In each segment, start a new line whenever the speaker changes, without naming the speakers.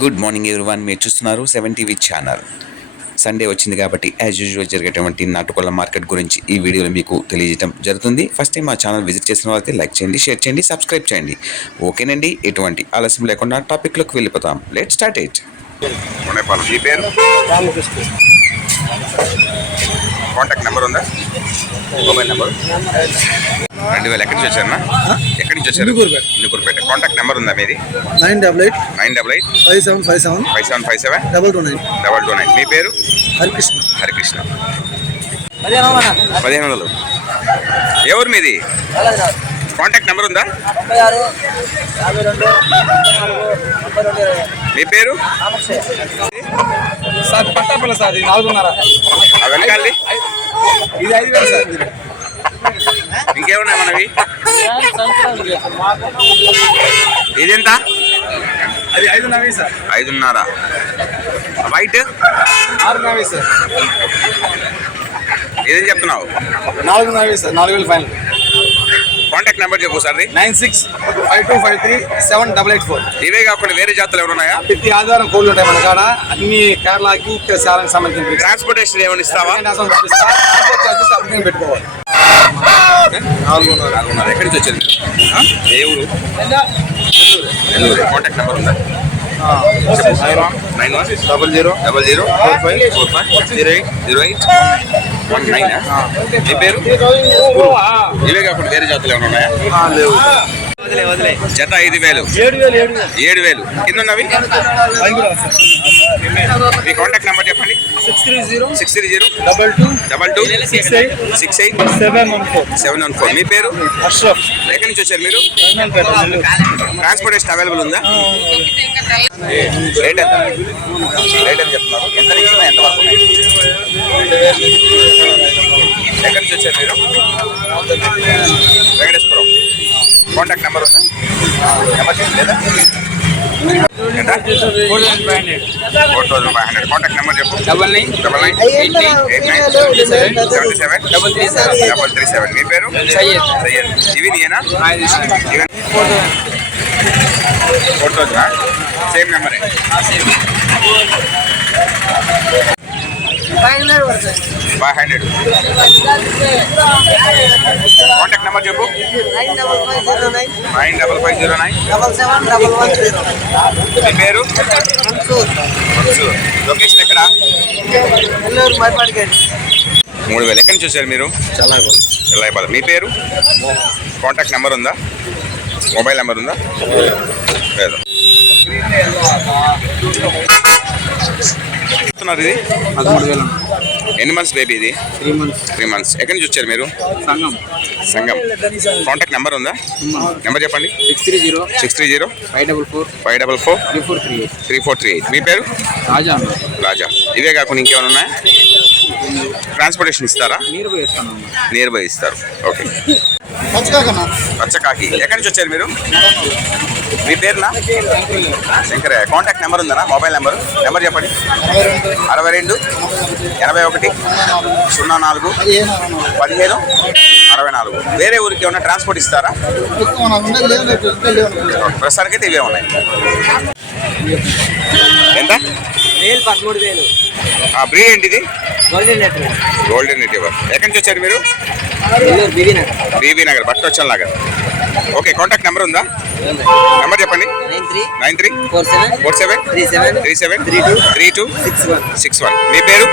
Good morning one మీరు చూస్తున్నారు seven TV channel Sunday వచ్చింది కాబట్టి యాజ్ యూజువల్ జరిగేటువంటి నాటుకోళ్ళ మార్కెట్ గురించి ఈ వీడియోలో మీకు తెలియజేయడం జరుగుతుంది. ఫస్ట్ టైం మా ఛానల్ విజిట్ చేసిన వాళ్ళైతే లైక్ చేయండి షేర్ చేయండి సబ్స్క్రైబ్ చేయండి. ఓకేనండి? ఎటువంటి ఆలస్యం లేకుండా టాపిక్లోకి వెళ్ళిపోతాం. లెట్ స్టార్ట్ ఇట్
కొనేపాలెం మీ పేరు?
రామకృష్ణ.
కాంటాక్ట్ నెంబర్ ఉందా? మొబైల్ నెంబర్ రెండు వేలు ఎక్కడి నుంచి వచ్చారన్నా? ఎక్కడి నుంచి వచ్చారు?
ఇందుకూరుపేట.
కాంటాక్ట్ నెంబర్ ఉందా మీది?
Nine double eight.
Nine double eight.
Five seven five seven.
Five seven five seven.
Double two nine.
Double two nine. మీ పేరు?
హరికృష్ణ.
హరికృష్ణ. పదిహేను వందలు. ఎవరు మీది? కాంటాక్ట్ నెంబర్ ఉందా? మీ పేరు?
సార్ పట్టాపల్ల సార్ ఇది నాలుగున్నర.
వెనకాలి
ఇది ఐదు వేలు సార్ ఇది.
ఇంకేమున్నాయి మనవి? ఇదెంత?
అది ఐదు నవీ సార్.
ఐదున్నర. వైట్?
ఆరు నవీ సార్.
ఇదేం చెప్తున్నావు?
నాలుగు నవీ సార్ నాలుగు వేలు ఫైనల్.
కాంటాక్ట్ నెంబర్ చెప్పు sir
nine six five two five three seven double eight four.
ఇవే కాకుండా వేరే జాతులు ఎవరు ఉన్నాయా
ప్రతి ఆదివారం కోళ్ళు ఉంటాయి మన కాడ. అన్ని కేరళకి శాలకు సంబంధించిన
ట్రాన్స్పోర్టేషన్ ఏమైనా ఇస్తావా?
పెట్టుకోవాలి.
నాలుగున్నర. నాలుగున్నర. ఎక్కడి నుంచి వచ్చారు మీరు? ఆ? ఏ ఊరు? నెల్లూరు. కాంటాక్ట్ నెంబర్ ఉందా? Nine one
double zero
double zero four five four five zero eight zero eight one nine? మీ పేరు? ఇవే కాకుండా వేరే జాతులు ఏమైనా ఉన్నాయా?
లేవు.
జత ఐదు వేలు.
ఏడు వేలు
కింద ఉన్నవి? మీ కాంటాక్ట్ నెంబర్ చెప్పండి.
Six three zero
six three zero
double two
double two
six eight
six eight
seven one four.
Seven one four. మీ పేరు?
అష్రఫ్.
ఎక్కడి నుంచి వచ్చారు మీరు. ట్రాన్స్పోర్టేషన్ అవైలబుల్ ఉందా? రేట్ ఎంత? రేట్ ఎంత చెప్తున్నారు? ఎంత నుంచి? ఎంత వరకు ఉన్నాయి? ఎక్కడి నుంచి వచ్చారు మీరు? వెంకటేశ్వరం. కాంటాక్ట్ నెంబర్ ఉందా? నెంబర్ లేదా? Four thousand five hundred. Contact number చెప్పు.
Double nine
double nine eight nine eight nine seventy seven double three seven double three seven మీ పేరు?
సయ్యద్.
సయ్యద్. ఇవి నీయేనా? ఇవన్నీ ఫోర్ థౌసండ్ సేమ్ నెంబరే ఫైవ్ హండ్రెడ్ నెంబర్ చెప్పు nine double five zero nine. మీ పేరు. Location ఎక్కడ? మూడు వేలు. ఎక్కడి నుంచి వచ్చారు మీరు? చెల్లాయిపాలెం మీ పేరు? కాంటాక్ట్ నెంబర్ ఉందా? మొబైల్ నెంబర్ ఉందా? లేదు. చెప్తున్నారు ఇది?
పదమూడు వేలు.
ఎన్ని మంత్స్ బేబీ ఇది?
త్రీ మంత్స్
త్రీ మంత్స్ ఎక్కడి నుంచి వచ్చారు మీరు?
సంఘం.
సంఘం. కాంటాక్ట్ నెంబర్ ఉందా? నెంబర్ చెప్పండి.
Six three zero
six three zero
five double four
five double four
three four three eight
three four three eight మీ పేరు?
రాజా
రాజా. ఇవే కాకుండా ఇంకేమైనా ఉన్నాయా? ట్రాన్స్పోర్టేషన్ ఇస్తారా? నియర్ బై ఇస్తారు. ఓకే పచ్చకాకి ఎక్కడి నుంచి వచ్చారు మీరు? మీ పేరునా? శంకరయ్య. కాంటాక్ట్ నెంబర్ ఉందా మొబైల్ నెంబర్ నెంబర్ చెప్పండి. అరవై రెండు. ఎనభై ఒకటి సున్నా నాలుగు పదిహేను అరవై నాలుగు. వేరే ఊరికి ఏమైనా ట్రాన్స్పోర్ట్ ఇస్తారా? ప్రస్తుతానికైతే ఇవే ఉన్నాయి. ఎంత?
వేలు పదమూడు వేలు.
ఆ బ్రీడ్ ఏంటిది?
గోల్డెన్
గోల్డెన్ రిట్రీవర్ ఎక్కడి నుంచి వచ్చారు మీరు?
బీబీ నగర్.
బీబీ నగర్ బట్టొచ్చల్ నగర్ ఓకే కాంటాక్ట్ నెంబర్ ఉందా? నెంబర్ చెప్పండి.
Nine three four seven
four seven
three seven
three seven
three two
three two
six one
six one మీ పేరు?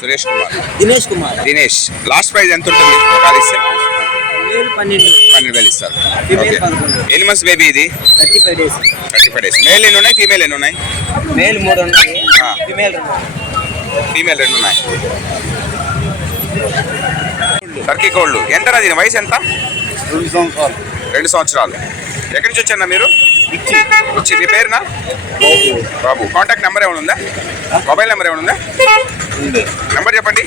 సురేష్ కుమార్.
దినేష్ కుమార్.
దినేష్ లాస్ట్ ప్రైజ్ ఎంత ఉంటుంది? ఒకవేళ ఇస్తే
పన్నెండు.
వేలు ఇస్తారు. ఎన్ని మంత్స్ బేబీ ఇది
thirty five days
thirty five days male ఎన్ని ఉన్నాయి? ఫీమేల్ ఎన్ని ఉన్నాయి?
మేల్ మూడు ఉన్నాయి. ఫిమేల్ రెండు
ఫీమేల్ రెండు ఉన్నాయి. టర్కీ కోళ్ళు. ఎంత దీని? వయసు ఎంత?
రెండు సంవత్సరాలు.
రెండు సంవత్సరాలు. ఎక్కడి నుంచి వచ్చారు మీరు? ఇచ్చి. మీ పేరునా? బాబు. కాంటాక్ట్ నెంబర్ ఏమైనా ఉందా? మొబైల్ నెంబర్ ఏమైనా ఉందా? నెంబర్ చెప్పండి.